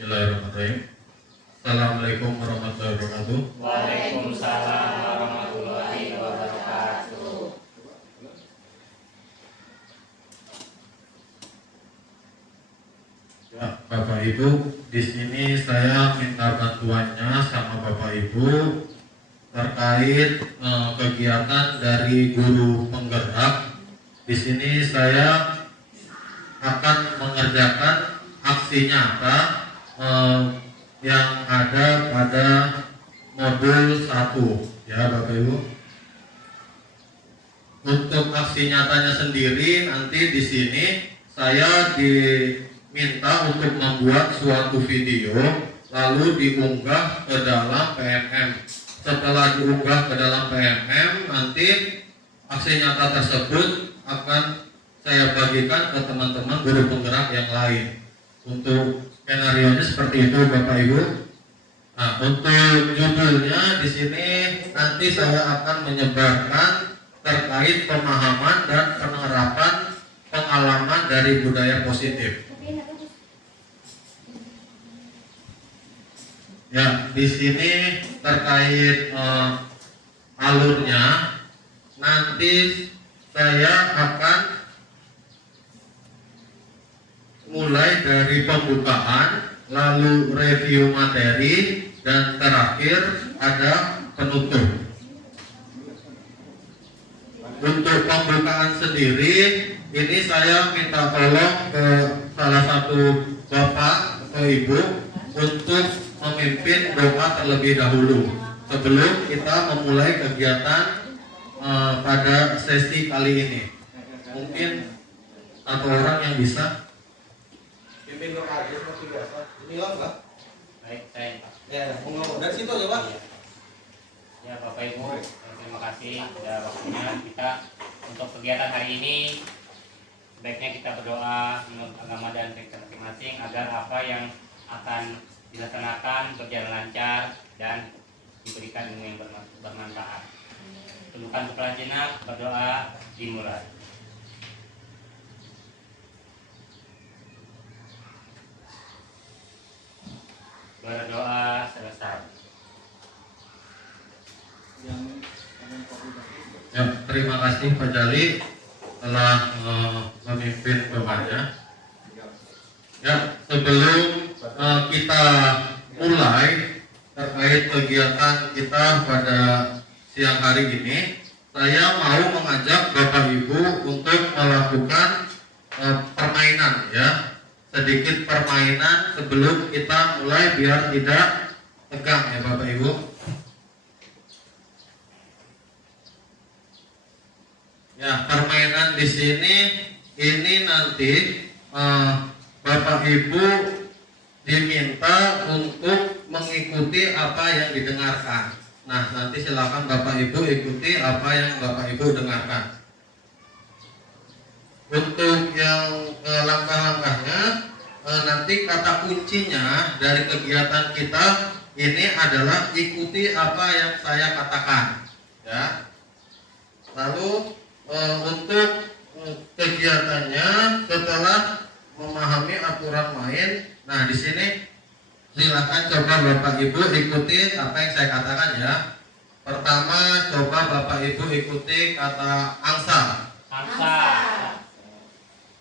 Bismillahirrahmanirrahim. Assalamualaikum warahmatullahi wabarakatuh. Waalaikumsalam warahmatullahi wabarakatuh. Ya, Bapak Ibu, di sini saya minta bantuannya sama Bapak Ibu terkait kegiatan dari guru penggerak. Di sini saya akan mengerjakan aksi nyata yang ada pada modul 1 ya Bapak Ibu. Untuk aksi nyatanya sendiri nanti di sini saya diminta untuk membuat suatu video lalu diunggah ke dalam PMM. Setelah diunggah ke dalam PMM, nanti aksi nyata tersebut akan saya bagikan ke teman-teman guru penggerak yang lain. Untuk skenario-nya seperti itu Bapak Ibu. Nah, untuk judulnya di sini nanti saya akan menyebarkan terkait pemahaman dan penerapan pengalaman dari budaya positif. Ya, di sini terkait alurnya nanti saya akan mulai dari pembukaan, lalu review materi, dan terakhir ada penutup. Untuk pembukaan sendiri, ini saya minta tolong ke salah satu bapak atau ibu untuk memimpin doa terlebih dahulu sebelum kita memulai kegiatan pada sesi kali ini. Mungkin satu orang yang bisa pimpin doa aja seperti biasa. Inilah Pak. Baik, saya Pak. Ya, dari situ aja Pak. Ya Bapak Ibu, terima kasih sudah waktunya kita untuk kegiatan hari ini. Sebaiknya kita berdoa menurut agama dan kita masing-masing agar apa yang akan dilaksanakan berjalan lancar dan diberikan ilmu yang bermanfaat. Tundukkan kepala jenak, berdoa dimulai. Berdoa selesai. ya, terima kasih Pak Jali telah memimpin doanya. Ya, sebelum kita mulai terkait kegiatan kita pada siang hari ini, saya mau mengajak Bapak Ibu untuk melakukan permainan ya, sedikit permainan sebelum kita mulai biar tidak tegang ya Bapak Ibu. Ya, permainan di sini ini nanti Bapak Ibu diminta untuk mengikuti apa yang didengarkan. Nah, nanti silakan Bapak Ibu ikuti apa yang Bapak Ibu dengarkan. Untuk yang langkah-langkahnya, nanti kata kuncinya dari kegiatan kita ini adalah ikuti apa yang saya katakan. Ya. Lalu untuk kegiatannya setelah memahami aturan main, nah di sini silakan coba Bapak Ibu ikuti apa yang saya katakan ya. Pertama, coba Bapak Ibu ikuti kata angsa. Angsa.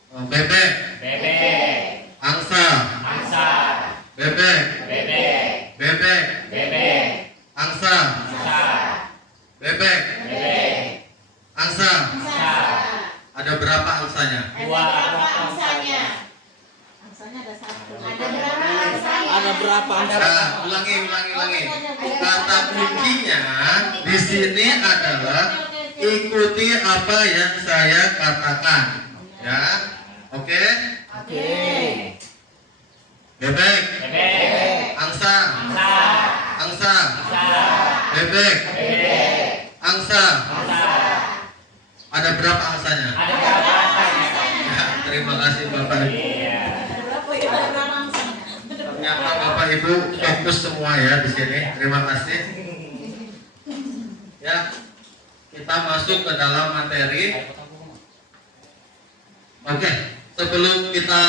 Bebek. Bebek. Angsa. Angsa. Bebek. Bebek. Bebek. Bebek. Angsa. Angsa. Bebek. Bebek. Angsa. Angsa. Ada berapa angsanya? Dua. Angsanya ada satu. Ada berapa angsanya? Ada berapa angsa? Nah, ulangi. Kata kuncinya di sini adalah ikuti apa yang saya katakan. Ya, oke? Oke. Bebek. Bebek. Angsa. Angsa. Angsa. Angsa. Bebek. Bebek. Angsa. Angsa. Ada berapa angsanya? Ada berapa angsanya? Ya, terima kasih Bapak Ibu. Iya. Ada berapa ya? Ada berapa angsanya? Ternyata Bapak Ibu fokus semua ya di sini. Terima kasih. Ya, kita masuk ke dalam materi. Oke, sebelum kita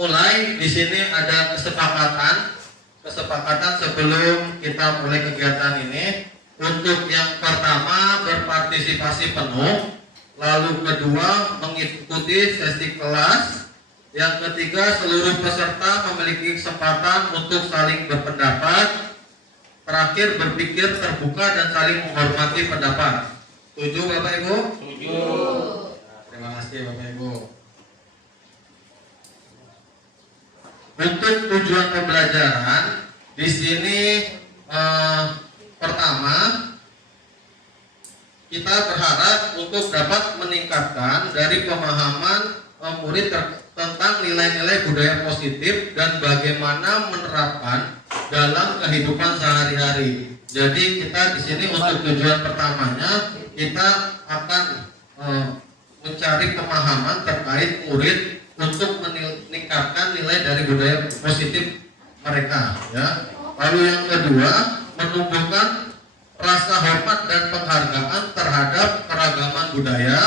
mulai di sini ada kesepakatan sebelum kita mulai kegiatan ini. Untuk yang pertama berpartisipasi penuh, lalu kedua mengikuti sesi kelas, yang ketiga seluruh peserta memiliki kesempatan untuk saling berpendapat, terakhir berpikir terbuka dan saling menghormati pendapat. Setuju Bapak Ibu? Setuju. Terima kasih Bapak Ibu. Untuk tujuan pembelajaran di sini pertama kita berharap untuk dapat meningkatkan dari pemahaman murid tentang nilai-nilai budaya positif dan bagaimana menerapkan dalam kehidupan sehari-hari. Jadi kita di sini untuk tujuan pertamanya kita akan mencari pemahaman terkait murid untuk meningkatkan nilai dari budaya positif mereka, ya. Lalu yang kedua, menumbuhkan rasa hormat dan penghargaan terhadap keragaman budaya,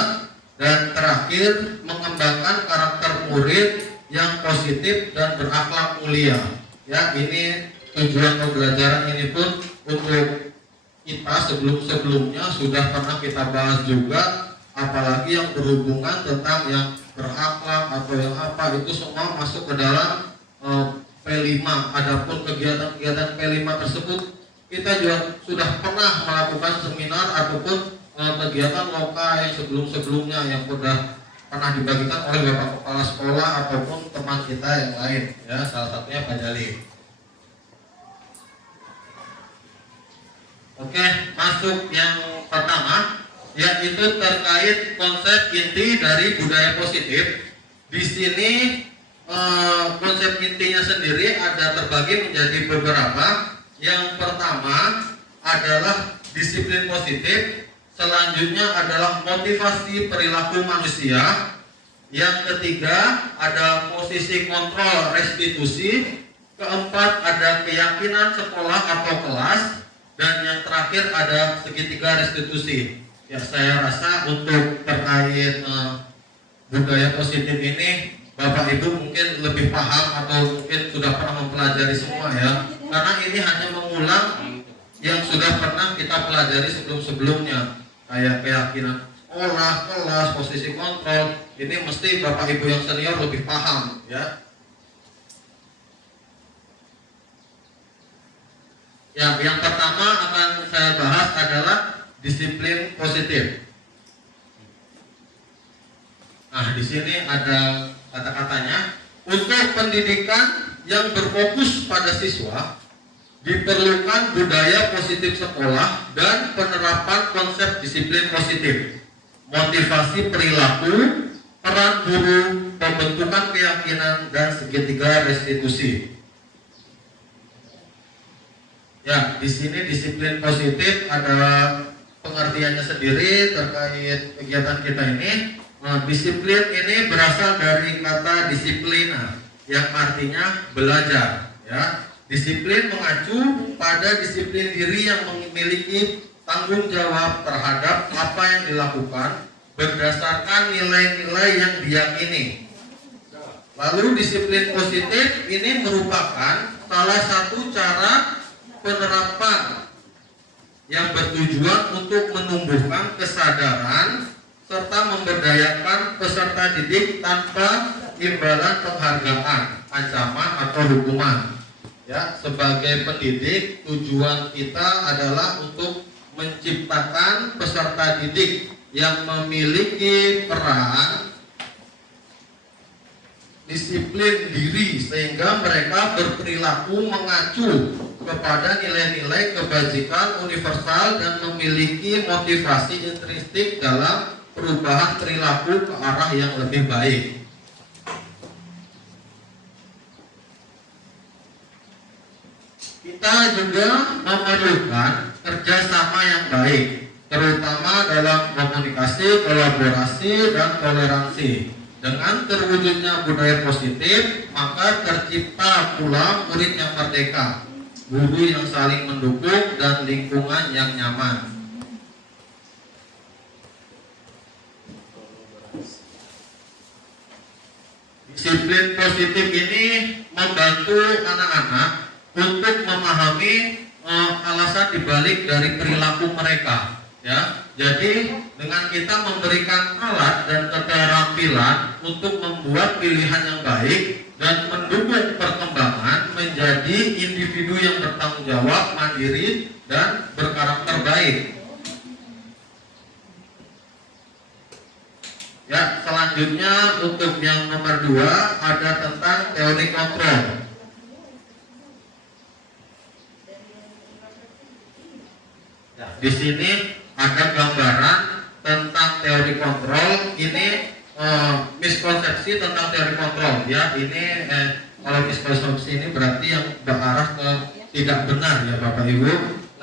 dan terakhir mengembangkan karakter murid yang positif dan berakhlak mulia. Ya, ini tujuan pembelajaran ini pun untuk kita sebelum-sebelumnya sudah pernah kita bahas juga, apalagi yang berhubungan tentang yang berakhlak atau yang apa, itu semua masuk ke dalam P5. Adapun kegiatan-kegiatan P5 tersebut kita juga sudah pernah melakukan seminar ataupun kegiatan lokal yang sebelum-sebelumnya yang sudah pernah dibagikan oleh Bapak Kepala Sekolah ataupun teman kita yang lain, ya, salah satunya Pak Jali. Oke, masuk yang pertama, yaitu terkait konsep inti dari budaya positif. Di sini konsep intinya sendiri ada terbagi menjadi beberapa. Yang pertama adalah disiplin positif, selanjutnya adalah motivasi perilaku manusia, yang ketiga ada posisi kontrol restitusi, keempat ada keyakinan sekolah atau kelas, dan yang terakhir ada segitiga restitusi. Ya, saya rasa untuk terkait budaya positif ini Bapak Ibu mungkin lebih paham atau mungkin sudah pernah mempelajari semua, ya. Karena ini hanya mengulang yang sudah pernah kita pelajari sebelum-sebelumnya, kayak keyakinan sekolah, kelas, posisi kontrol. Ini mesti Bapak Ibu yang senior lebih paham, ya. Ya, yang pertama akan saya bahas adalah disiplin positif. Nah, di sini ada kata-katanya. Untuk pendidikan yang berfokus pada siswa, diperlukan budaya positif sekolah dan penerapan konsep disiplin positif, motivasi perilaku, peran guru, pembentukan keyakinan, dan segitiga restitusi. Ya, di sini disiplin positif ada pengertiannya sendiri terkait kegiatan kita ini. Disiplin ini berasal dari kata disiplina yang artinya belajar, ya. Disiplin mengacu pada disiplin diri yang memiliki tanggung jawab terhadap apa yang dilakukan berdasarkan nilai-nilai yang diyakini. Lalu disiplin positif ini merupakan salah satu cara penerapan yang bertujuan untuk menumbuhkan kesadaran serta memberdayakan peserta didik tanpa imbalan penghargaan, ancaman atau hukuman. Ya, sebagai pendidik tujuan kita adalah untuk menciptakan peserta didik yang memiliki peran disiplin diri sehingga mereka berperilaku mengacu kepada nilai-nilai kebajikan universal dan memiliki motivasi intrinsik dalam perubahan perilaku ke arah yang lebih baik. Kita juga memerlukan kerjasama yang baik, terutama dalam komunikasi, kolaborasi, dan toleransi. Dengan terwujudnya budaya positif, maka tercipta pula murid yang merdeka, guru yang saling mendukung, dan lingkungan yang nyaman. Di Disiplin positif ini membantu anak-anak untuk memahami alasan dibalik dari perilaku mereka. Ya, jadi dengan kita memberikan alat dan keterampilan untuk membuat pilihan yang baik dan mendukung perkembangan menjadi individu yang bertanggung jawab, mandiri, dan berkarakter baik. Ya, selanjutnya untuk yang nomor 2 ada tentang teori kontrol. Di sini ada gambaran tentang teori kontrol. Ini miskonsepsi tentang teori kontrol. Ya, ini kalau miskonsepsi ini berarti yang berarah ke tidak benar ya Bapak Ibu.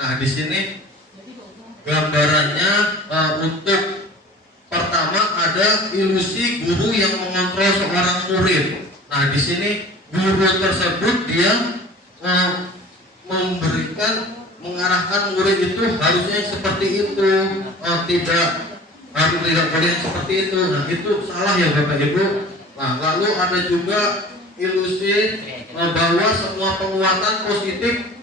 Nah, di sini gambarannya untuk pertama ada ilusi guru yang mengontrol seorang murid. Nah, di sini guru tersebut dia mengarahkan murid itu harusnya seperti itu, tidak boleh seperti itu. Nah, itu salah ya Bapak Ibu. Nah, lalu ada juga ilusi bahwa semua penguatan positif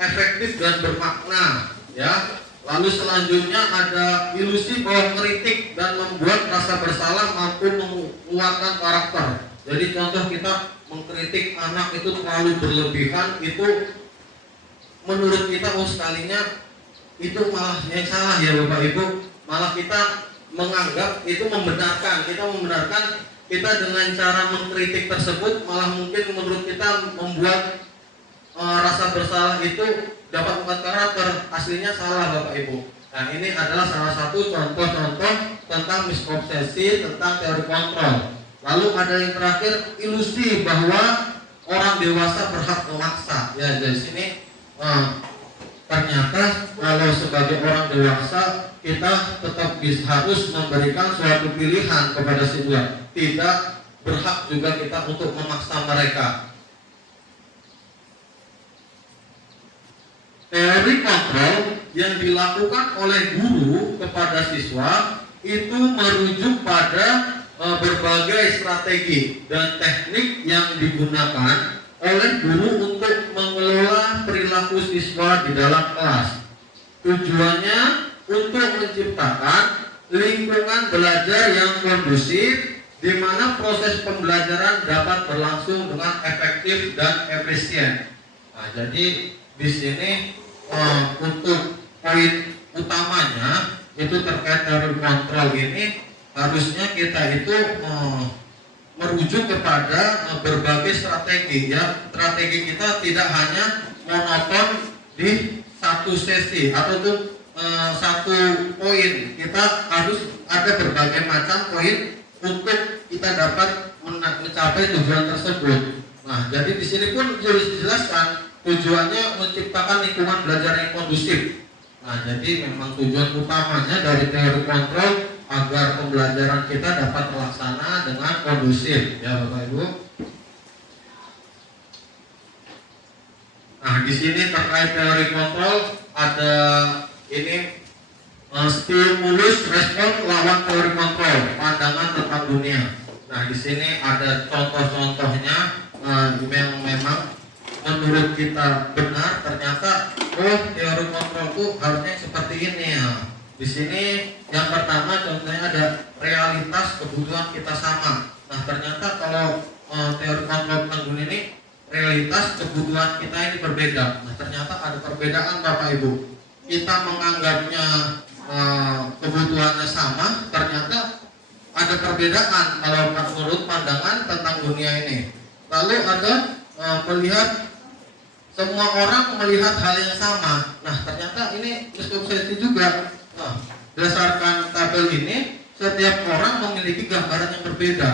efektif dan bermakna, ya. Lalu selanjutnya ada ilusi bahwa kritik dan membuat rasa bersalah mampu menguatkan karakter. Jadi contoh kita mengkritik anak itu terlalu berlebihan, itu menurut kita sekalinya itu malah yang salah ya Bapak Ibu. Malah kita menganggap itu membenarkan, kita dengan cara mengkritik tersebut malah mungkin menurut kita membuat rasa bersalah itu dapat membuat karakter. Aslinya salah Bapak Ibu. Nah, ini adalah salah satu contoh-contoh tentang miskonsepsi tentang teori kontrol. Lalu ada yang terakhir, ilusi bahwa orang dewasa berhak memaksa. Ya, dari sini ternyata kalau sebagai orang dewasa kita tetap harus memberikan suatu pilihan kepada siswa. Tidak berhak juga kita untuk memaksa mereka. Teori kontrol yang dilakukan oleh guru kepada siswa itu merujuk pada berbagai strategi dan teknik yang digunakan oleh guru untuk mengelola perilaku siswa di dalam kelas. Tujuannya untuk menciptakan lingkungan belajar yang kondusif di mana proses pembelajaran dapat berlangsung dengan efektif dan efisien. Nah, jadi di sini untuk poin utamanya itu terkait teori kontrol ini harusnya kita itu merujuk kepada berbagai strategi ya. Strategi kita tidak hanya monoton di satu sesi atau satu poin. Kita harus ada berbagai macam poin untuk kita dapat mencapai tujuan tersebut. Nah, jadi di sini pun harus dijelaskan tujuannya menciptakan lingkungan belajar yang kondusif. Nah, jadi memang tujuan utamanya dari teori kontrol agar pembelajaran kita dapat terlaksana dengan kondusif, ya Bapak Ibu. Nah, di sini terkait teori kontrol ada ini stimulus respon lawan teori kontrol, pandangan tentang dunia. Nah, di sini ada contoh-contohnya yang memang menurut kita benar, ternyata teori kontrol itu harusnya seperti ini ya. Di sini yang pertama contohnya ada realitas kebutuhan kita sama. Nah, ternyata kalau teori kontrol tentang dunia ini realitas kebutuhan kita ini berbeda. Nah, ternyata ada perbedaan Bapak Ibu. Kita menganggapnya kebutuhannya sama, ternyata ada perbedaan kalau menurut pandangan tentang dunia ini. Lalu ada melihat semua orang melihat hal yang sama. Nah, ternyata ini miskonsepsi juga. Nah, berdasarkan tabel ini setiap orang memiliki gambaran yang berbeda.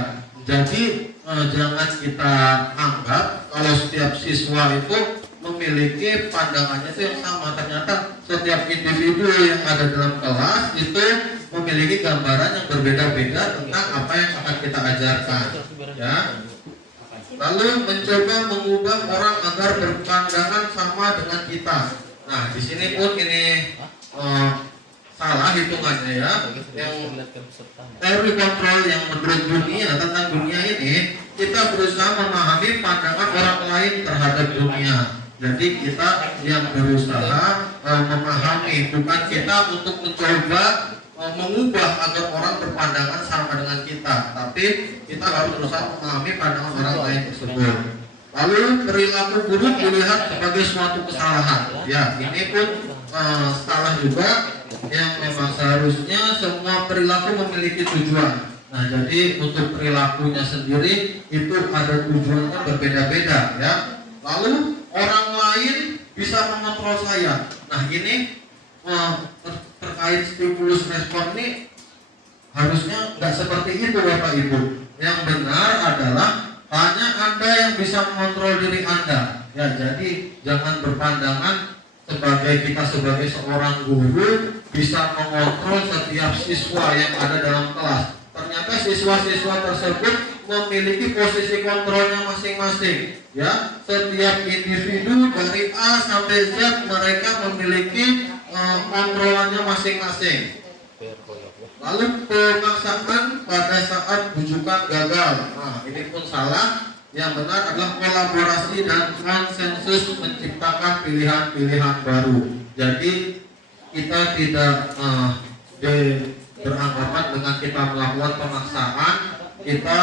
Jadi jangan kita anggap kalau setiap siswa itu memiliki pandangannya itu yang sama. Ternyata setiap individu yang ada dalam kelas itu memiliki gambaran yang berbeda-beda tentang apa yang akan kita ajarkan. Ya. Lalu mencoba mengubah orang agar berpandangan sama dengan kita. Nah, di sini pun ini salah hitungannya ya. Yang teori kontrol yang menurut dunia tentang dunia ini, kita berusaha memahami pandangan orang lain terhadap dunia. Jadi kita yang berusaha memahami, bukan kita untuk mencoba mengubah agar orang berpandangan sama dengan kita, tapi kita harus berusaha memahami pandangan orang lain tersebut. Lalu perilaku buruk dilihat sebagai suatu kesalahan. Ya, ini pun salah juga, yang memang seharusnya semua perilaku memiliki tujuan. Nah, jadi untuk perilakunya sendiri itu ada tujuannya berbeda-beda ya. Lalu orang lain bisa mengontrol saya. Nah, ini terkait stimulus respon ini harusnya nggak seperti itu Bapak Ibu. Yang benar adalah hanya Anda yang bisa mengontrol diri Anda. Ya, jadi jangan berpandangan kita sebagai seorang guru bisa mengontrol setiap siswa yang ada dalam kelas. Ternyata siswa-siswa tersebut memiliki posisi kontrolnya masing-masing. Ya, setiap individu dari A sampai Z mereka memiliki kontrolannya masing-masing. Lalu pemaksaan pada saat bujukan gagal. Nah, ini pun salah. Yang benar adalah kolaborasi dan konsensus menciptakan pilihan-pilihan baru. Jadi kita tidak beranggapan dengan kita melakukan pemaksaan, kita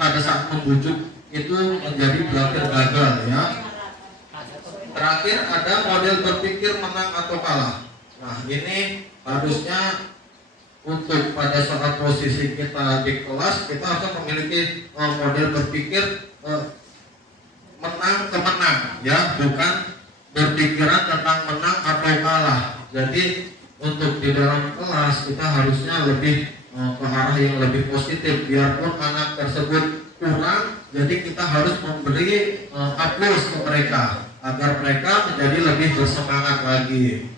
pada saat membujuk itu menjadi berakhir gagal ya. Terakhir ada model berpikir menang atau kalah. Nah, ini harusnya untuk pada saat posisi kita di kelas, kita harus memiliki model berpikir menang ke menang ya, bukan berpikiran tentang menang atau kalah. Jadi untuk di dalam kelas kita harusnya lebih ke arah yang lebih positif. Biarpun anak tersebut kurang, jadi kita harus memberi aplaus ke mereka agar mereka menjadi lebih bersemangat lagi.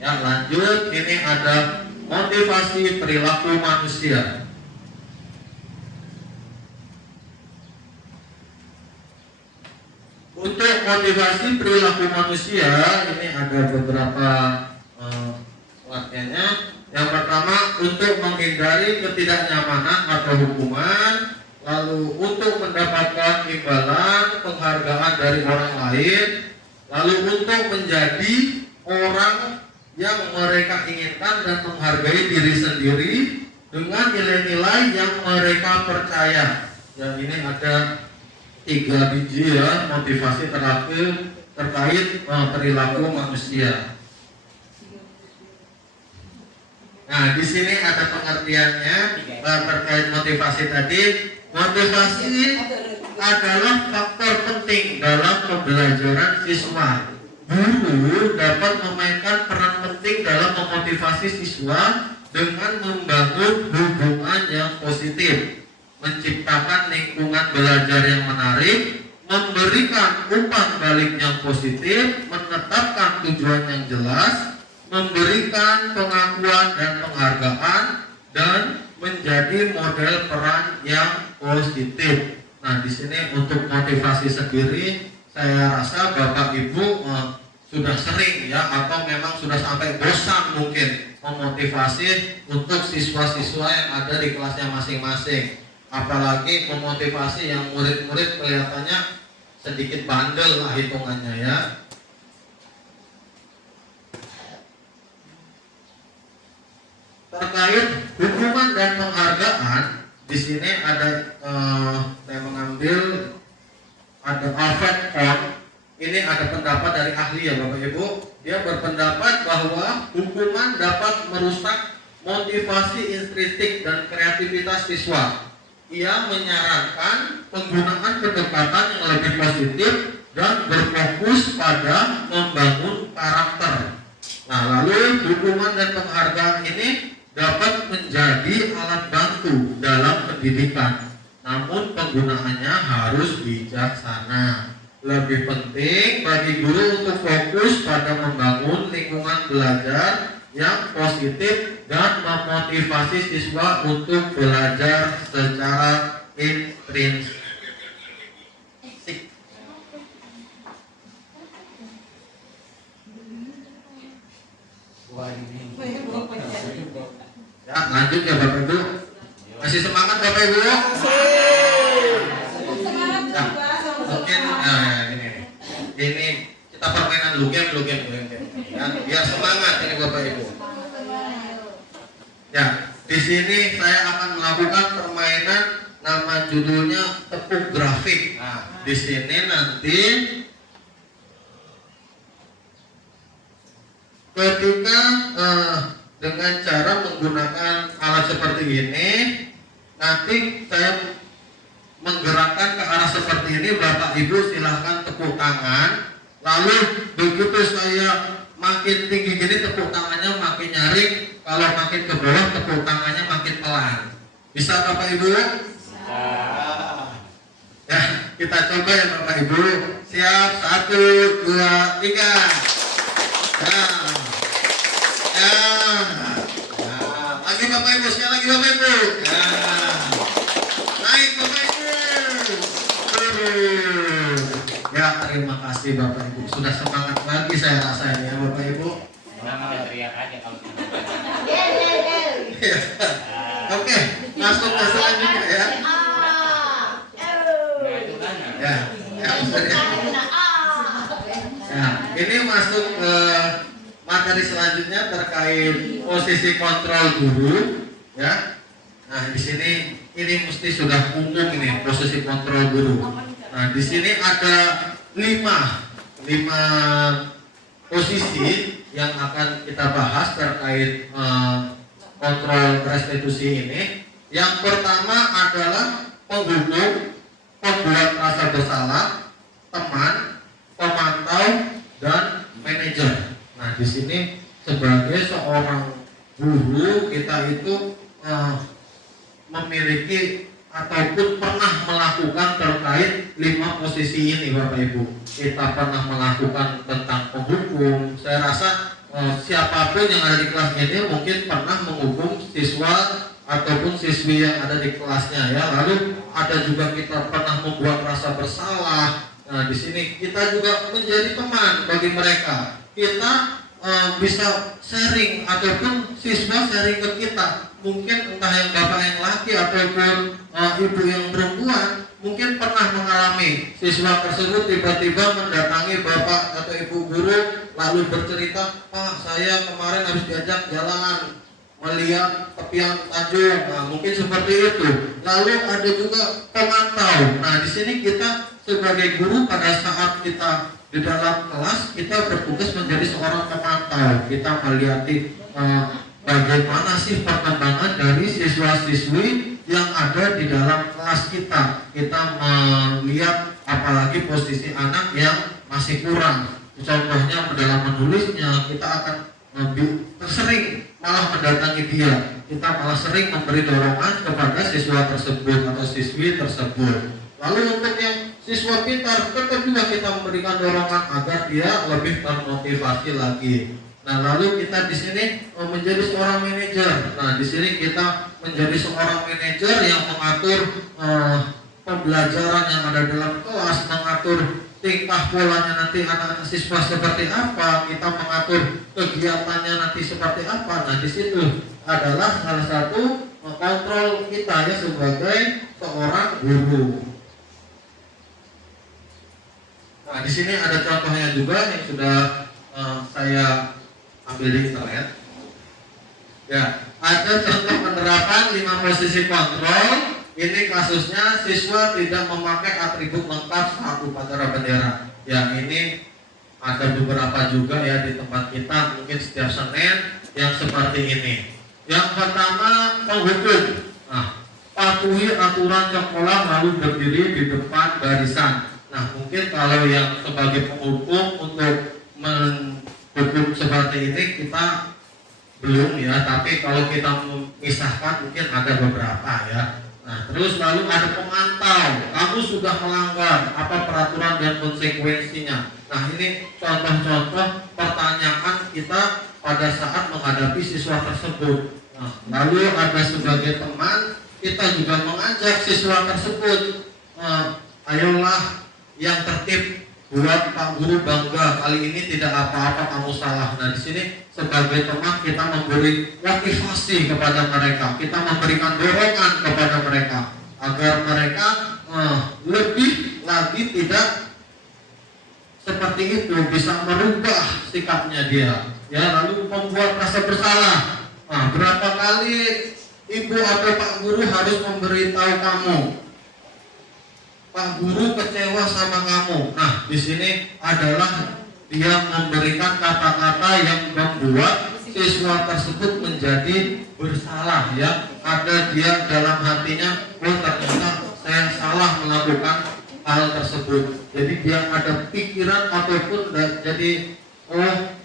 Ya, lanjut, ini ada motivasi perilaku manusia. Untuk motivasi perilaku manusia ini ada beberapa latihannya. Yang pertama, untuk menghindari ketidaknyamanan atau hukuman, lalu untuk mendapatkan imbalan penghargaan dari orang lain, lalu untuk menjadi orang yang mereka inginkan dan menghargai diri sendiri dengan nilai-nilai yang mereka percaya. Dan ini ada 3 biji ya motivasi terkait perilaku manusia. Nah, di sini ada pengertiannya terkait motivasi tadi. Motivasi adalah faktor penting dalam pembelajaran siswa. Guru dapat memainkan peran penting dalam memotivasi siswa dengan membangun hubungan yang positif, menciptakan lingkungan belajar yang menarik, memberikan umpan balik yang positif, menetapkan tujuan yang jelas, memberikan pengakuan dan penghargaan, dan menjadi model peran yang positif. Nah, di sini untuk motivasi sendiri, saya rasa Bapak Ibu sudah sering ya, atau memang sudah sampai bosan mungkin memotivasi untuk siswa-siswa yang ada di kelasnya masing-masing. Apalagi memotivasi yang murid-murid kelihatannya sedikit bandel lah hitungannya ya. Terkait hukuman dan penghargaan, di sini ada saya mengambil ada Alfred Kohn. Ini ada pendapat dari ahli ya Bapak Ibu. Dia berpendapat bahwa hukuman dapat merusak motivasi intrinsik dan kreativitas siswa. Ia menyarankan penggunaan pendekatan yang lebih positif dan berfokus pada membangun karakter. Nah, lalu hukuman dan penghargaan ini dapat menjadi alat bantu dalam pendidikan. Namun penggunaannya harus bijaksana. Lebih penting bagi guru untuk fokus pada membangun lingkungan belajar yang positif dan memotivasi siswa untuk belajar secara intrinsik. lugem. Ya, biar semangat ini Bapak Ibu. Ya, di sini saya akan melakukan permainan nama judulnya tepuk grafik. Nah, di sini nanti ketika dengan cara menggunakan alat seperti ini, nanti saya menggerakkan ke arah seperti ini, Bapak Ibu silahkan tepuk tangan. Lalu begitu saya makin tinggi gini, tepuk tangannya makin nyaring. Kalau makin ke bawah, tepuk tangannya makin pelan. Bisa Bapak Ibu? Ya, kita coba ya Bapak Ibu. Siap, 1, 2, 3. Ya. Lagi Bapak Ibu, sekali lagi Bapak Ibu. Ya. Naik Bapak Ibu. Turun. Ya, terima kasih Bapak Ibu. Sudah semangat lagi saya rasain ya Bapak Ibu. Namanya teriak aja kalau Oke, masuk ke selanjutnya ya. itu kan. Ya, ya, ini masuk ke materi selanjutnya terkait posisi kontrol guru, ya. Nah, di sini ini mesti sudah umum ini posisi kontrol guru. Nah, di sini ada 5 posisi yang akan kita bahas terkait kontrol restitusi ini. Yang pertama adalah penghukum, pembuat rasa bersalah, teman, pemantau, dan manajer. Nah, di sini sebagai seorang guru kita itu memiliki ataupun pernah melakukan terkait 5 posisi ini Bapak Ibu. Kita pernah melakukan tentang penghukum. Saya rasa siapapun yang ada di kelas ini mungkin pernah menghukum siswa ataupun siswi yang ada di kelasnya ya. Lalu ada juga kita pernah membuat rasa bersalah. Nah, di sini kita juga menjadi teman bagi mereka. Kita bisa sharing ataupun siswa sharing ke kita. Mungkin entah yang bapak yang laki ataupun ibu yang perempuan mungkin pernah mengalami siswa tersebut tiba-tiba mendatangi bapak atau ibu guru lalu bercerita, Pak, saya kemarin habis diajak jalan melihat tepian Tanjung. Nah, mungkin seperti itu. Lalu ada juga pemantau. Nah, di sini kita sebagai guru pada saat kita di dalam kelas kita bertugas menjadi seorang pemantau. Kita melihat bagaimana sih perkembangan dari siswa-siswi yang ada di dalam kelas kita. Kita melihat apalagi posisi anak yang masih kurang. Contohnya dalam menulisnya kita akan sering malah mendatangi dia. Kita malah sering memberi dorongan kepada siswa tersebut atau siswi tersebut. Lalu untuk yang siswa pintar tetap juga kita memberikan dorongan agar dia lebih termotivasi lagi. Nah, lalu kita di sini menjadi seorang manajer. Nah, di sini kita menjadi seorang manajer yang mengatur pembelajaran yang ada dalam kelas, mengatur tingkah polanya nanti anak-anak siswa seperti apa, kita mengatur kegiatannya nanti seperti apa. Nah, di situ adalah salah satu kontrol kita ya sebagai seorang guru. Nah, di sini ada contohnya juga yang sudah saya ambil di internet. Ya, ada contoh penerapan 5 posisi kontrol. Ini kasusnya siswa tidak memakai atribut lengkap saat upacara bendera. Ya, ini ada beberapa juga ya di tempat kita mungkin setiap Senin yang seperti ini. Yang pertama penghukum. Nah, patuhi aturan sekolah lalu berdiri di depan barisan. Nah, mungkin kalau yang sebagai penghukum untuk menghukum seperti ini kita belum ya, tapi kalau kita memisahkan mungkin ada beberapa ya. Nah, terus lalu ada pemantau. Kamu sudah melanggar apa peraturan dan konsekuensinya. Nah, ini contoh-contoh pertanyaan kita pada saat menghadapi siswa tersebut. Nah, lalu ada sebagai teman kita juga mengajak siswa tersebut, ayolah yang tertib, buat Pak Guru bangga, kali ini tidak apa-apa kamu salah. Nah, di sini sebagai teman kita memberi motivasi kepada mereka, kita memberikan dorongan kepada mereka agar mereka lebih lagi tidak seperti itu bisa merubah sikapnya dia, ya, lalu membuat rasa bersalah. Nah, berapa kali ibu atau pak guru harus memberitahu kamu, pak guru kecewa sama kamu. Nah, di sini adalah dia memberikan kata-kata yang membuat siswa tersebut menjadi bersalah, ya. Ada dia dalam hatinya, oh ternyata saya salah melakukan hal tersebut. Jadi dia ada pikiran ataupun jadi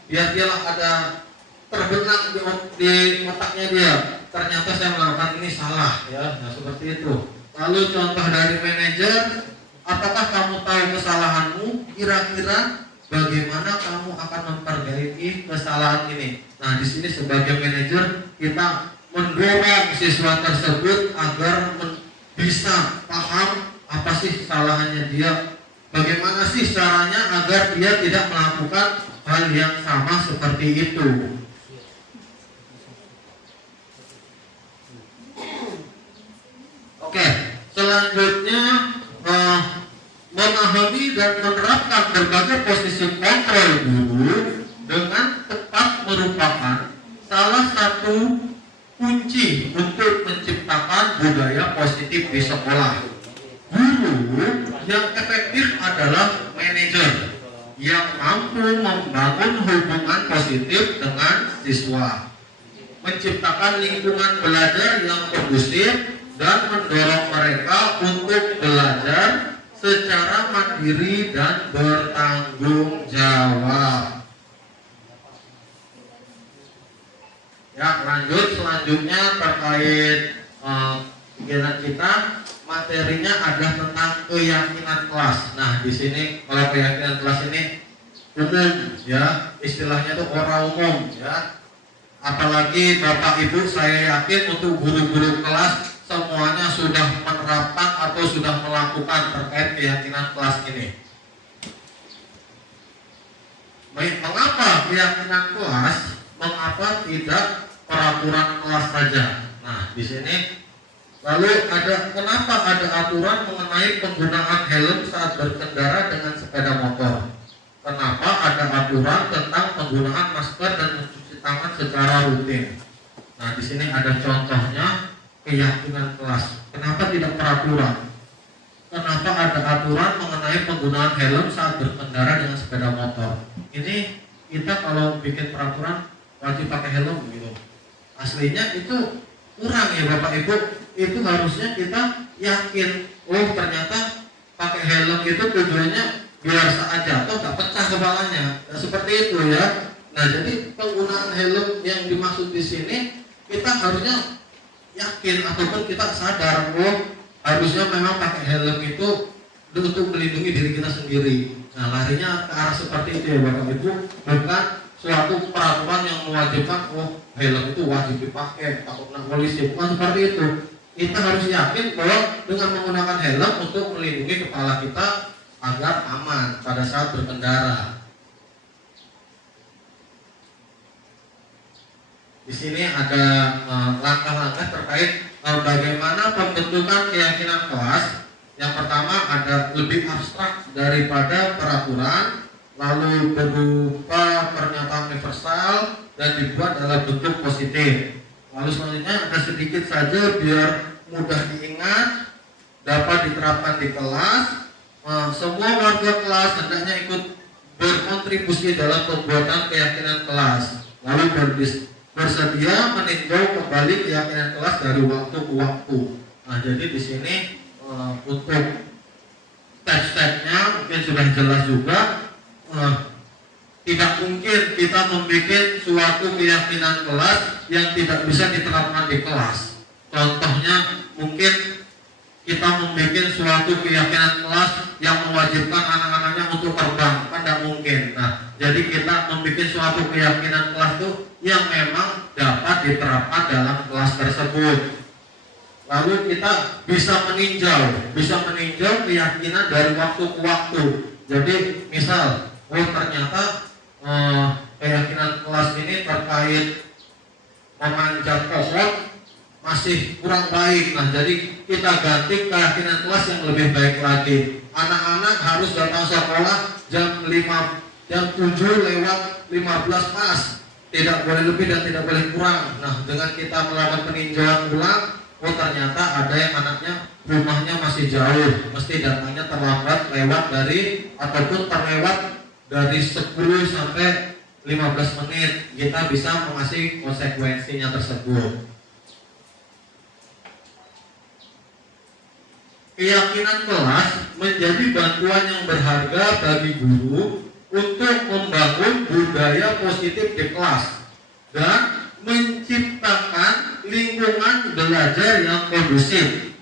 dialah ada terbenam di otaknya dia. Ternyata saya melakukan ini salah, ya. Nah, seperti itu. Lalu contoh dari manajer, apakah kamu tahu kesalahanmu? Kira-kira bagaimana kamu akan memperbaiki kesalahan ini? Nah, di sini sebagai manajer kita mendorong siswa tersebut agar bisa paham apa sih kesalahannya dia, bagaimana sih caranya agar dia tidak melakukan hal yang sama seperti itu. Oke, selanjutnya memahami dan menerapkan berbagai posisi kontrol guru dengan tepat merupakan salah satu kunci untuk menciptakan budaya positif di sekolah. Guru yang efektif adalah manajer yang mampu membangun hubungan positif dengan siswa, menciptakan lingkungan belajar yang kondusif dan mendorong mereka untuk belajar secara mandiri dan bertanggung jawab. Ya, lanjut selanjutnya terkait kegiatan kita, materinya adalah tentang keyakinan kelas. Nah, di sini kalau keyakinan kelas ini umum, ya, istilahnya itu orang umum, ya. Apalagi Bapak Ibu, saya yakin untuk guru-guru kelas semuanya sudah menerapkan atau sudah melakukan terkait keyakinan kelas ini. Mengapa keyakinan kelas? Mengapa tidak peraturan kelas saja? Nah, di sini lalu kenapa ada aturan mengenai penggunaan helm saat berkendara dengan sepeda motor? Kenapa ada aturan tentang penggunaan masker dan mencuci tangan secara rutin? Nah, di sini ada contohnya keyakinan kelas. Kenapa tidak peraturan? Kenapa ada aturan mengenai penggunaan helm saat berkendara dengan sepeda motor? Ini kita kalau bikin peraturan wajib pakai helm gitu. Aslinya itu kurang, ya Bapak Ibu. Itu harusnya kita yakin, oh ternyata pakai helm itu tujuannya biar saat jatuh gak pecah kepalanya. Nah, seperti itu, ya. Nah, jadi penggunaan helm yang dimaksud di sini kita harusnya yakin ataupun kita sadar, oh harusnya memang pakai helm itu untuk melindungi diri kita sendiri. Nah, larinya ke arah seperti itu, ya Bapak Ibu, bukan suatu peraturan yang mewajibkan, oh helm itu wajib dipakai, takut kena polisi, bukan seperti itu. Kita harus yakin bahwa dengan menggunakan helm untuk melindungi kepala kita agar aman pada saat berkendara. Di sini ada langkah-langkah terkait bagaimana pembentukan keyakinan kelas. Yang pertama ada lebih abstrak daripada peraturan, lalu berupa pernyataan universal dan dibuat dalam bentuk positif. Lalu selanjutnya ada sedikit saja biar mudah diingat, dapat diterapkan di kelas. Semua warga kelas hendaknya ikut berkontribusi dalam pembuatan keyakinan kelas, lalu bersedia meninjau kembali keyakinan kelas dari waktu ke waktu. Nah, jadi di sini untuk step-stepnya mungkin sudah jelas juga. Tidak mungkin kita membuat suatu keyakinan kelas yang tidak bisa diterapkan di kelas. Contohnya mungkin kita membuat suatu keyakinan kelas yang mewajibkan anak-anaknya untuk terbang, kan tidak mungkin. Nah, jadi kita membuat suatu keyakinan kelas itu yang memang dapat diterapkan dalam kelas tersebut. Lalu kita bisa meninjau keyakinan dari waktu ke waktu. Jadi misal, oh ternyata keyakinan kelas ini terkait memanjat pohon, masih kurang baik. Nah, jadi kita ganti keyakinan kelas yang lebih baik lagi. Anak-anak harus datang sekolah jam 7 lewat 15 pas. Tidak boleh lebih dan tidak boleh kurang. Nah, dengan kita melakukan peninjauan ulang, oh ternyata ada yang anaknya rumahnya masih jauh, mesti datangnya terlambat lewat dari ataupun terlewat dari 10 sampai 15 menit. Kita bisa mengasih konsekuensinya tersebut. Keyakinan kelas menjadi bantuan yang berharga bagi guru untuk membangun budaya positif di kelas dan menciptakan lingkungan belajar yang kondusif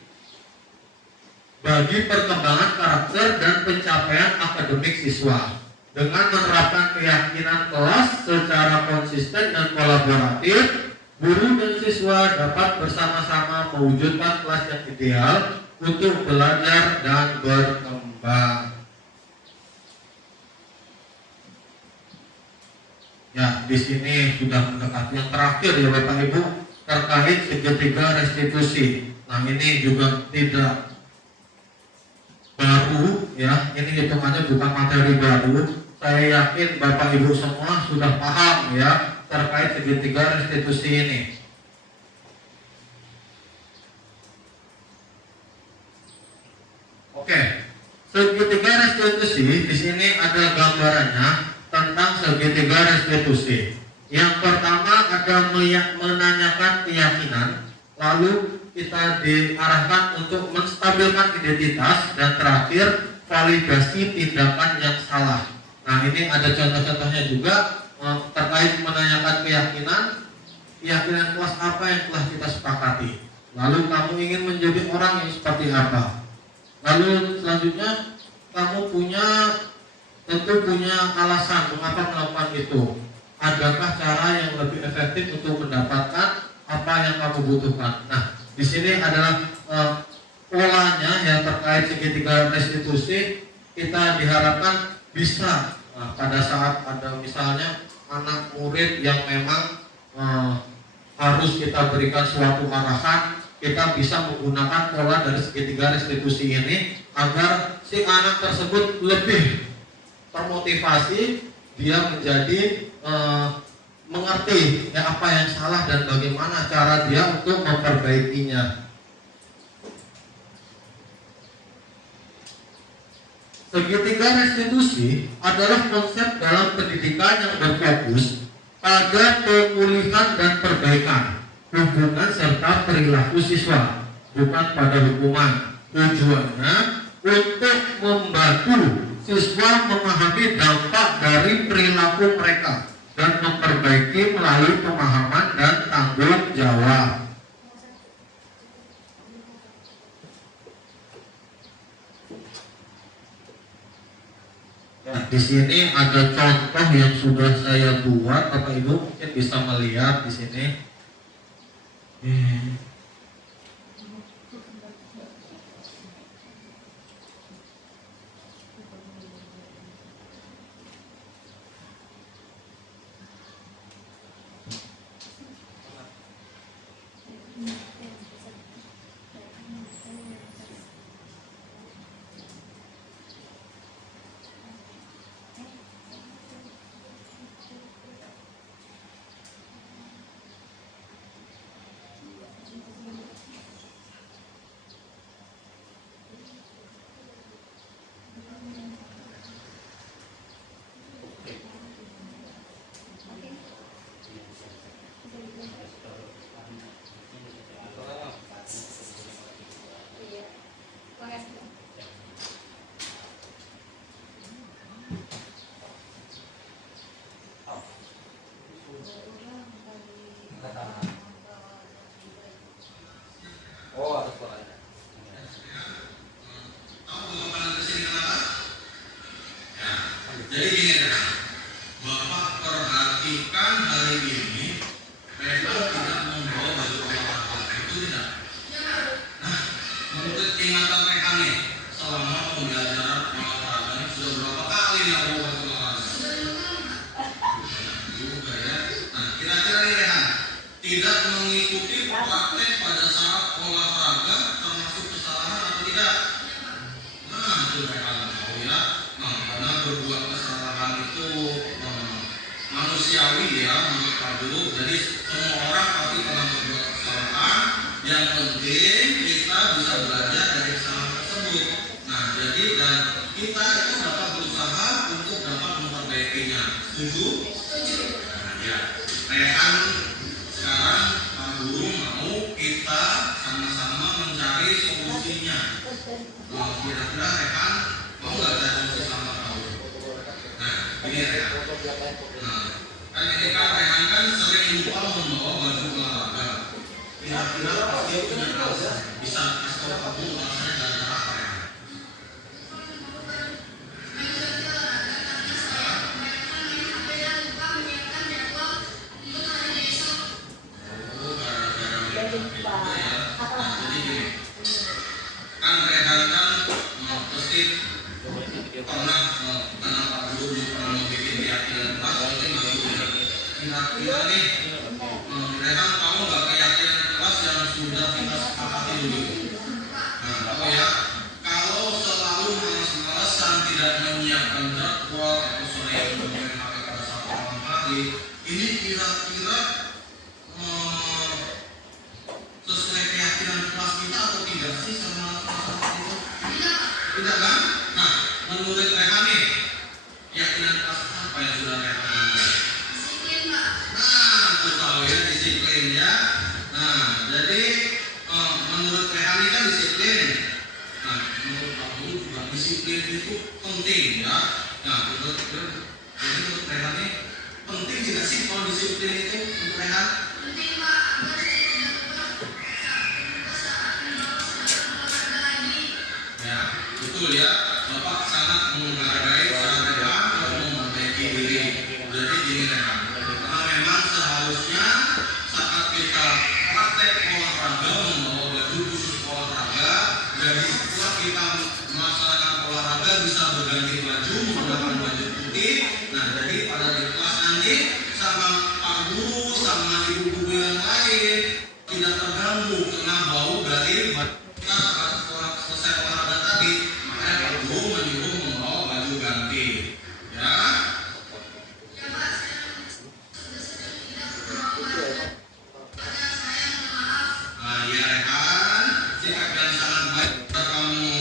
bagi perkembangan karakter dan pencapaian akademik siswa. Dengan menerapkan keyakinan kelas secara konsisten dan kolaboratif, guru dan siswa dapat bersama-sama mewujudkan kelas yang ideal untuk belajar dan berkembang. Ya, di sini sudah mendekati yang terakhir ya Bapak Ibu terkait segitiga restitusi. Nah, ini juga tidak baru ya, ini hitungannya bukan materi baru. Saya yakin Bapak Ibu semua sudah paham ya terkait segitiga restitusi ini. Oke, segitiga restitusi di sini ada gambarannya tentang segitiga restitusi. Yang pertama ada menanyakan keyakinan, lalu kita diarahkan untuk menstabilkan identitas, dan terakhir validasi tindakan yang salah. Nah, ini ada contoh-contohnya juga terkait menanyakan keyakinan kelas apa yang telah kita sepakati. Lalu kamu ingin menjadi orang yang seperti apa? Lalu selanjutnya kamu tentu punya alasan mengapa melakukan itu. Adakah cara yang lebih efektif untuk mendapatkan apa yang kamu butuhkan? Nah, di sini adalah polanya yang terkait segitiga restitusi. Kita diharapkan bisa pada saat ada misalnya anak murid yang memang harus kita berikan suatu arahan, kita bisa menggunakan pola dari segitiga restitusi ini agar si anak tersebut lebih termotivasi, dia menjadi mengerti ya apa yang salah dan bagaimana cara dia untuk memperbaikinya. Segitiga restitusi adalah konsep dalam pendidikan yang berfokus pada pemulihan dan perbaikan hubungan serta perilaku siswa, bukan pada hukuman. Tujuannya untuk membantu siswa memahami dampak dari perilaku mereka dan memperbaiki melalui pemahaman dan tanggung jawab. Nah, di sini ada contoh yang sudah saya buat, Bapak Ibu mungkin bisa melihat di sini. Oh, harus polanya. Jadi gini kan, Bapak perhatikan hari ini memang tidak membawa baju olahraga, itu tidak. Nah, menurut ingatan mereka nih, selama pembelajaran olahraga ini sudah berapa kali nggak bawa baju olahraga? Juga ya. Nah, kira-kira nih Rehan, tidak mengikuti praktek pada manusiawi ya menurut Pak Guru. Jadi semua orang pasti pernah berbuat kesalahan. Yang penting kita bisa belajar dari kesalahan tersebut. Nah, jadi dan kita itu dapat berusaha untuk dapat memperbaikinya. Setuju? Nah, ya. Rehan sekarang Pak Guru mau kita sama-sama mencari solusinya. Nah, kira-kira Rehan mau nggak cari solusi sama Pak Guru? Nah, ini Rehan. Nah, kan ini kan Rehan kan sering lupa membawa baju olahraga. Kira-kira pasti punya alasan. Bisa kasih tahu Pak Guru alasannya gara-gara apa ya? Kan Rehan kan pasti pernah karena Pak Guru belum pernah membuat keyakinan kelas mungkin masih punya. Kira-kira nih Rehan tahu nggak keyakinan kelas yang sudah kita sepakati dulu? Nah, apa ya? Kalau selalu malas-malasan tidak menyiapkan jadwal atau sering bermain HP pada saat malam hari, ini kira-kira sesuai keyakinan kelas kita atau tidak sih sama masalah itu? Tidak kan? Nah, menurut Rehan nih, keyakinan kelas apa yang sudah Rehan lakukan? Disiplin, Pak. Nah, aku tahu ya disiplin ya. Nah, jadi menurut Rehan ini kan disiplin. Nah, menurut Pak Guru juga disiplin itu penting ya. Nah, menurut Rehan ini penting tidak sih kalau disiplin itu untuk Rehan? Penting, Pak. Ya, betul ya. Bapak sangat menghargai cara Rehan untuk memperbaiki diri. Jadi gini Rehan, karena memang seharusnya saat kita praktek olahraga membawa baju khusus olahraga, dari setelah kita melaksanakan olahraga bisa berganti baju menggunakan baju putih. Nah, jadi pada di kelas nanti sama Pak Guru sama ibu guru yang lain tidak terganggu karena bau dari kita setelah selesai olahraga tadi. Makanya Pak Guru menyuruh membawa baju ganti. Ya. Nah, ya Rehan, sikap yang sangat baik yang kamu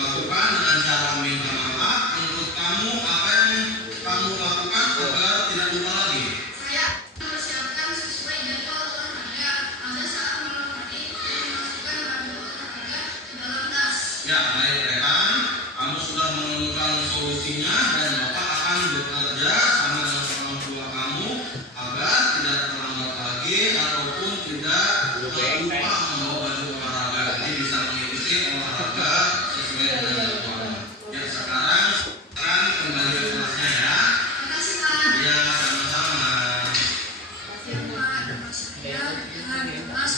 lakukan dengan cara minta maaf. Menurut kamu apa yang kamu lakukan agar tidak lupa lagi? Saya mempersiapkan sesuai jadwal olahraga. Pada saat malam hari, memasukkan baju olahraga ke dalam tas. Ya, baik Rehan, kamu sudah menemukan solusinya dan Bapak akan bekerja sama dengan orang tua kamu agar tidak terlambat lagi ataupun tidak lupa membawa baju olahraga. Jadi bisa mengikuti olahraga sesuai dengan jadwal. Ya, sekarang kembali ke kelasnya ya. Makasih, Pak. Ya, sama-sama. Nama saya dengan kelas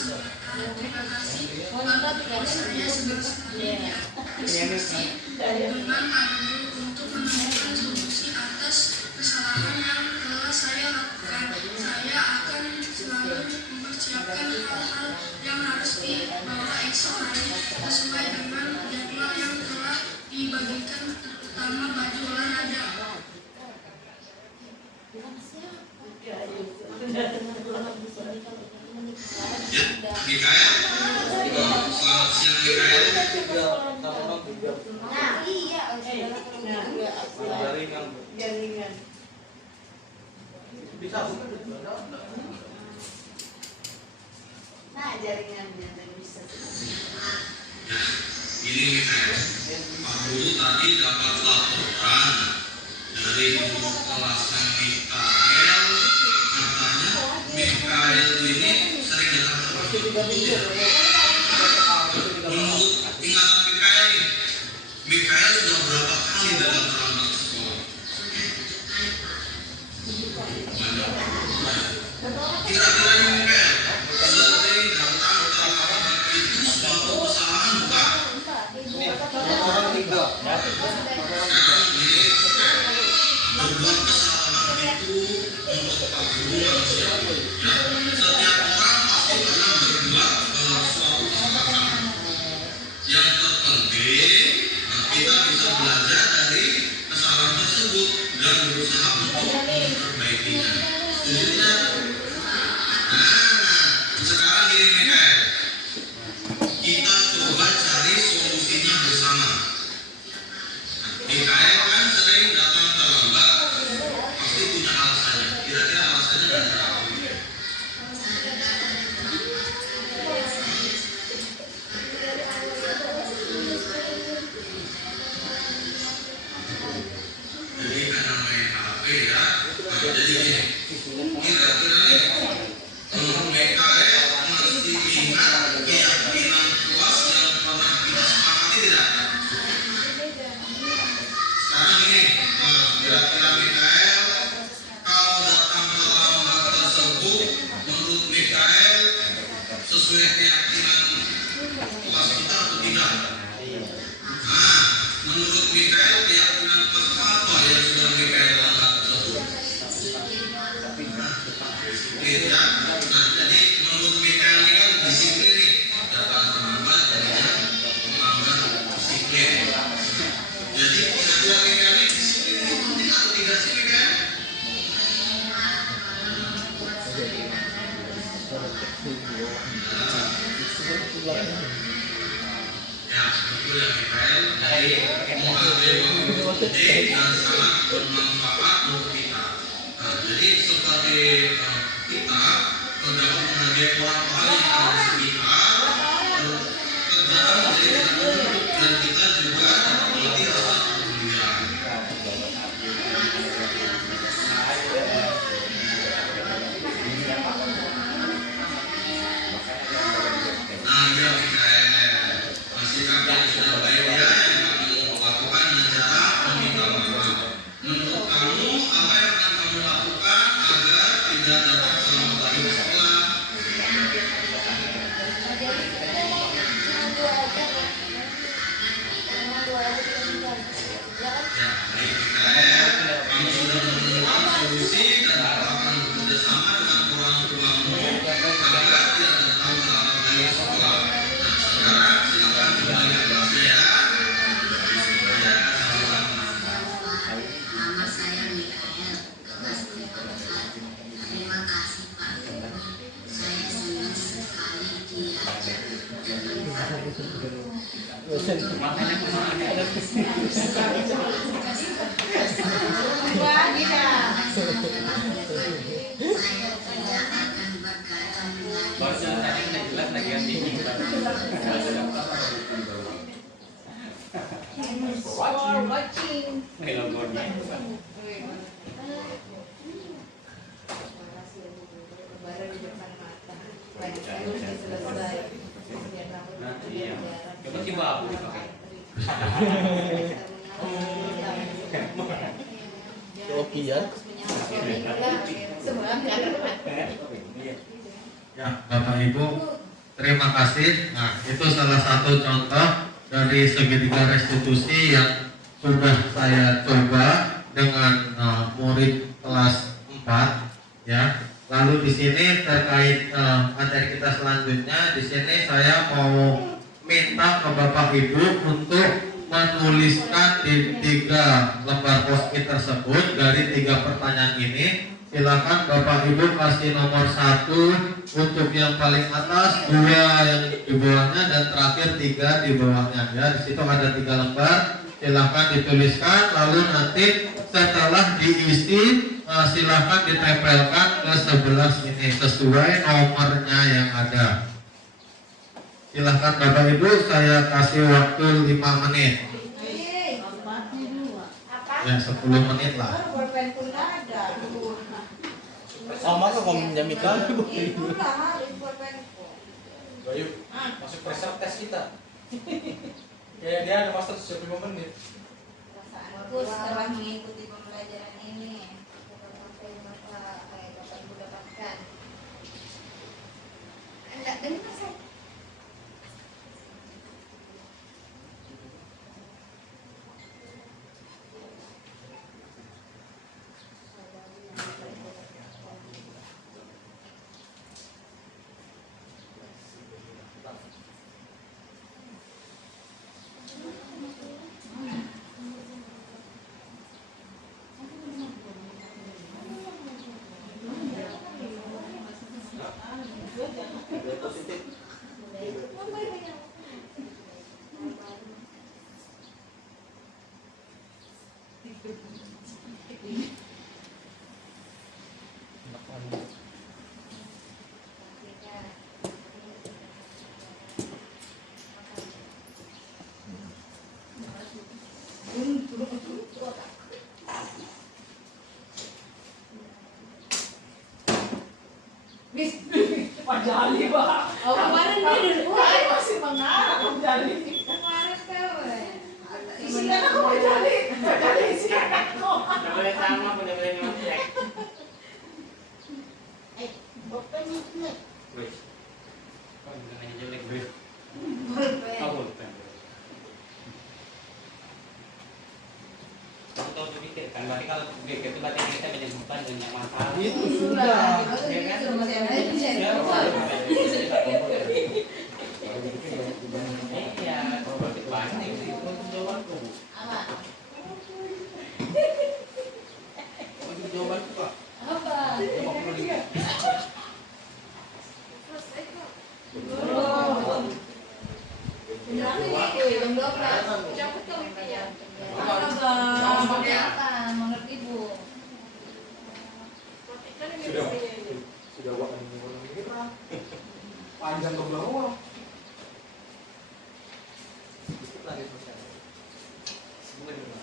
terima kasih. Lalu saya senang sekali diapresiasi dengan Pak Guru untuk menemukan solusi atas kesalahan yang telah saya lakukan. Saya akan selalu mempersiapkan hal-hal yang harus dibawa esok hari sesuai dengan jadwal yang telah dibagikan, terutama baju olahraga. Ya, Mikael. Selamat siang Mikael. Nah, iya, jaringan. Bisa bukan? Nah, jaringannya bisa. Ya, ini Mikael. Pak Guru tadi dapat laporan dari guru kelasnya Mikael. Katanya Mikael ini sering datang terlambat. Menurut ingatan Mikael nih, Mikael sudah berapa kali datang terlambat ke sekolah? Kira-kira nih Mikael, sering datang terlambat itu suatu kesalahan bukan? Orang tiga. Sekarang ini berbuat kesalahan itu untuk Pak Guru manusiawi. Ya, setiap orang pasti pernah berbuat suatu kesalahan. Yang terpenting kita bisa belajar dari kesalahan tersebut dan berusaha untuk memperbaikinya. Oke ya. Nah, jadi gini, kira-kira nih Mikael masih ingat keyakinan kelas yang pernah kita sepakati tidak? Sekarang ini, kira-kira Mikael kalau datang terlambat tersebut, menurut Mikael sesuai keyakinan kelas kita atau tidak? Nah, menurut Mikael keyakinan kelas apa yang sudah Mikael langgar tersebut? Tidak. Nah, jadi menurut Mikael ini kan disiplin nih, datang terlambat jadinya melanggar disiplin. Jadi kira-kira Mikael ini disiplin itu penting atau tidak sih Mikael? Ya, betul ya Mikael. Jadi mengambil waktu penting dan sangat bermanfaat untuk kita. Nah, jadi seperti kita dapat menghargai orang-orang yang ada di sekitar, kerjaan menjadi tidak menuntut dan kita juga dapat melatih rasa kepedulian. Nah, ya Mikael, sikap yang sudah baik ya yang kamu lakukan dengan cara meminta maaf. Menurut kamu apa yang akan kamu lakukan agar tidak dapat selamat lagi di sekolah? Ya, baik Mikael, kamu sudah menemukan solusi dan akan bekerjasama dengan orang tuamu agar tidak datang terlambat lagi di sekolah. Nah, sekarang silakan kembali ke kelasnya ya. Ya, sama-sama. Nama saya Mikael, kelas 4. Terima kasih Pak Guru. Saya senang sekali diajak dengan Pak Guru. Saya tidak akan berkata mengaji. Watching. Baru di depan mata. Banyak udah selesai. Iya. Coba coba aku dipakai. Oke ya. Semua kan. Ya, Bapak Ibu, terima kasih. Nah, itu salah satu contoh dari segitiga restitusi yang sudah saya coba dengan murid kelas 4 ya. Lalu di sini terkait materi kita selanjutnya, di sini saya mau minta ke Bapak Ibu untuk menuliskan di 3 lembar post-it tersebut dari 3 pertanyaan ini. Silakan Bapak Ibu kasih nomor 1 untuk yang paling atas, 2 yang di bawahnya, dan terakhir 3 di bawahnya ya. Di situ ada 3 lembar. Silakan dituliskan, lalu nanti setelah diisi silakan ditempelkan ke sebelah sini sesuai nomornya yang ada. Silakan Bapak Ibu, saya kasih waktu 5 menit. Ya 10 menit lah. Sama kok kamu minta Mikael. Bayu, masuk pressure test kita. Ya dia ada master 75 menit. Aku setelah mengikuti pembelajaran ini, apa yang Bapak Ibu dapatkan? Enggak dengar saya. Oh, kemarin dia dulu. masih mengarang menjadi. Kemarin pewe. Isinya aku menjadi isinya aku. Udah boleh sama, udah boleh nyontek. Open itu. Wih. Kok bukan jelek, Bro? Bolpen. Oh, bukan. Kamu tahu berpikir kan, berarti kalau berpikir itu berarti kita menyembuhkan banyak masalah. Itu sudah. Ya kan? Iya, kalau berarti banyak itu untuk jawabanku. Apa? Untuk jawabanku Pak. Apa? Jam 12. Cabut ke wifi-nya. Apa? Menurut Ibu. Sudah waktu mengira. Panjang ke bawah. Sedikit lagi selesai. Sebentar dulu.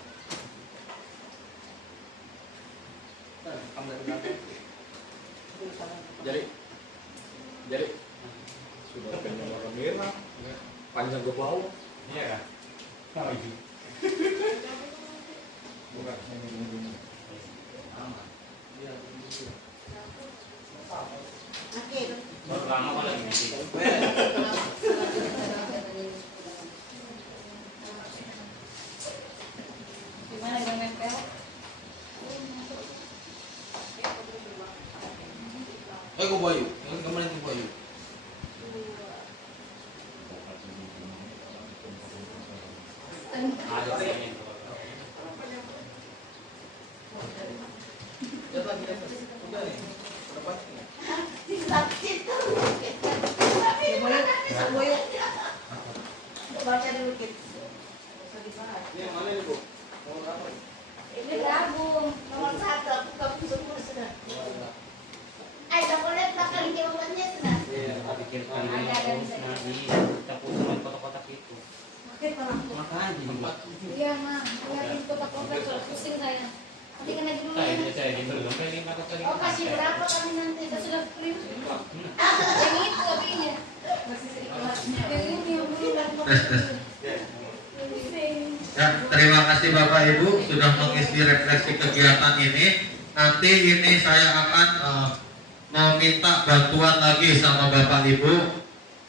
Kamu dari belakang. Jadi sudah kena warna merah, panjang ke bawah. Iya kan? Oh, iya. Bukan. Iya. Oke. Lama kalau ini sih. Gimana yang nempel? Ke Bayu. Yang kemarin ke Bayu. Ada sih. Lihat lagi, lihat. Udah nih. Udah pasti. Baca dulu Kit. Ini yang mana nih, Bu? Nomor berapa? Ini gabung nomor 1 aku gabung semua sudah. Aku lihat bakal jawabannya sudah. Iya, kita pikirkan dulu terus nanti kita pusing kotak-kotak itu. Makanya. Iya, Mak. Lihatin kotak-kotak soal pusing saya. Nanti kena dulu ya. Saya di belum kali 5 kali. Oh, kasih berapa kami nanti? Kita sudah print. Yang itu tapi ya. Yang ini yang belum. Ya, terima kasih Bapak Ibu sudah mengisi refleksi kegiatan ini. Nanti ini saya akan meminta bantuan lagi sama Bapak Ibu.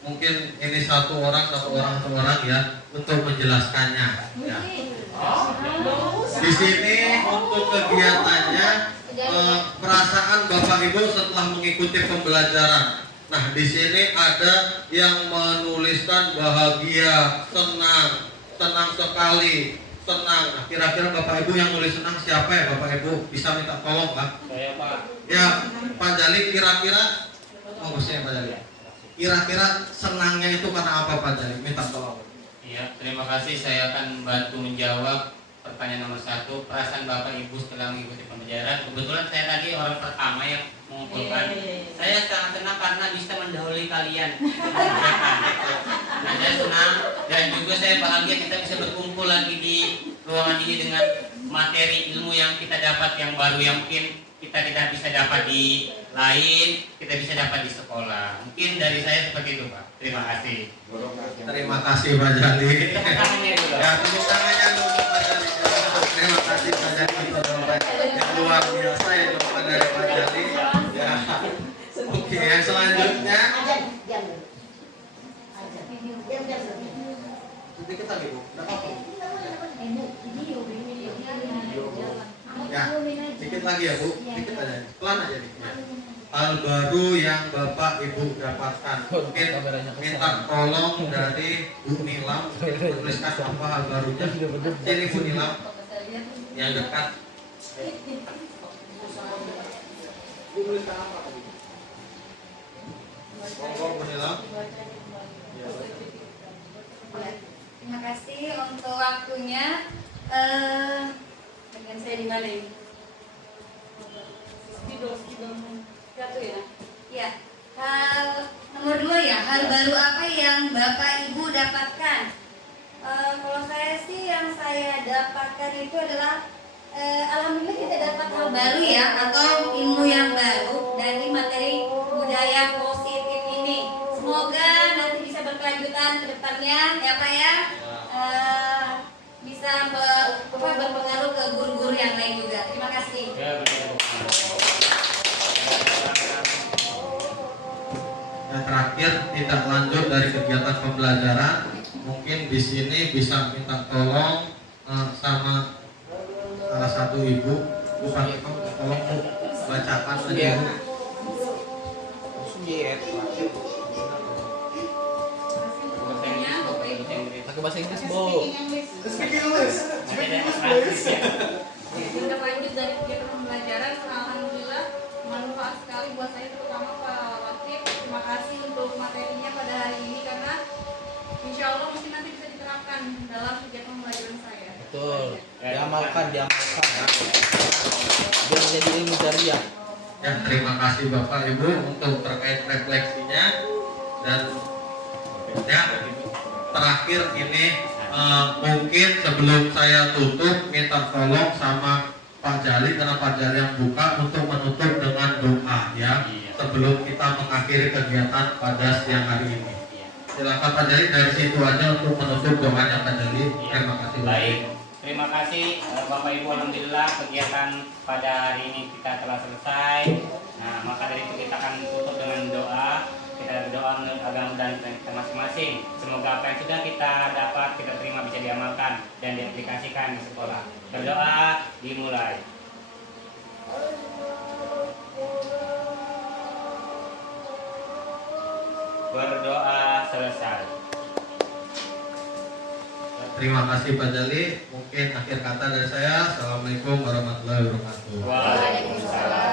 Mungkin ini satu orang ya untuk menjelaskannya. Ya. Di sini untuk kegiatannya perasaan Bapak Ibu setelah mengikuti pembelajaran. Nah, di sini ada yang menuliskan bahagia, senang sekali, senang. Nah, kira-kira Bapak Ibu yang nulis senang siapa ya Bapak Ibu? Bisa minta tolong Pak? Saya Pak. Ya, Pak Jali kira-kira, saya Pak Jali. Kira-kira senangnya itu karena apa Pak Jali? Minta tolong. Iya, terima kasih. Saya akan bantu menjawab pertanyaan nomor 1. Perasaan Bapak Ibu setelah mengikuti pembelajaran. Kebetulan saya tadi orang pertama yang mengumpulkan. Saya sangat senang karena bisa mendahului kalian. Nah, saya senang dan juga saya bahagia kita bisa berkumpul lagi di ruangan ini dengan materi ilmu yang kita dapat yang baru yang mungkin kita tidak bisa dapat di lain, kita bisa dapat di sekolah. Mungkin dari saya seperti itu Pak. Terima kasih. Terima kasih Pak Jali. Tepuk tangannya dulu. Ya, tepuk tangannya dulu Pak Jali. Terima kasih Pak Jali untuk jawaban yang luar biasa ya jawaban dari Pak Jali. Ya. Oke, yang selanjutnya. Jam. Sedikit lagi, Bu. Udah apa? Ya, sedikit lagi ya Bu, sedikit aja, pelan aja nih. Ya. Hal baru yang Bapak Ibu dapatkan. Mungkin minta tolong dari Bu Nilam menuliskan apa hal barunya. Sini Bu Nilam yang dekat. Bu nuliskan apa tadi? Monggo Bu Nilam. Terima kasih untuk waktunya. Dengan saya di mana ini? Satu ya. Ya. Hal nomor 2 ya. Hal baru apa yang Bapak Ibu dapatkan? Kalau saya sih yang saya dapatkan itu adalah alhamdulillah kita dapat hal baru ya atau ilmu yang baru dari materi budaya positif ini. kedepannya ya Pak ya, bisa berpengaruh ke guru-guru yang lain juga. Terima kasih. Ya, betul. Dan terakhir, tindak lanjut dari kegiatan pembelajaran, mungkin di sini bisa minta tolong sama salah satu ibu, Bu Fatimah, tolong Bu, bacakan aja Bu. Pakai bahasa Inggris, Bu. Tindak lanjut dari kegiatan pembelajaran, alhamdulillah bermanfaat sekali buat saya, terutama Pak Latif. Terima kasih untuk materinya pada hari ini karena insya Allah mungkin nanti bisa diterapkan dalam kegiatan pembelajaran saya. Betul. Diamalkan. Biar menjadi ilmu jariah. Ya, terima kasih Bapak Ibu untuk terkait refleksinya. Dan ya, terakhir ini mungkin sebelum saya tutup minta tolong sama Pak Jali, karena Pak Jali yang buka, untuk menutup dengan doa ya sebelum kita mengakhiri kegiatan pada siang hari ini. Silakan Pak Jali, dari situ aja untuk menutup doanya Pak Jali. Terima kasih. Baik, terima kasih Bapak Ibu. Alhamdulillah kegiatan pada hari ini kita telah selesai. Nah, maka dari itu kita akan tutup dengan doa. Kita berdoa menurut agama dan kita masing-masing. Semoga apa yang sudah kita dapat, kita terima, bisa diamalkan dan diaplikasikan di sekolah. Berdoa dimulai. Berdoa selesai. Terima kasih Pak Jali. Mungkin akhir kata dari saya. Assalamualaikum warahmatullahi wabarakatuh. Waalaikumsalam.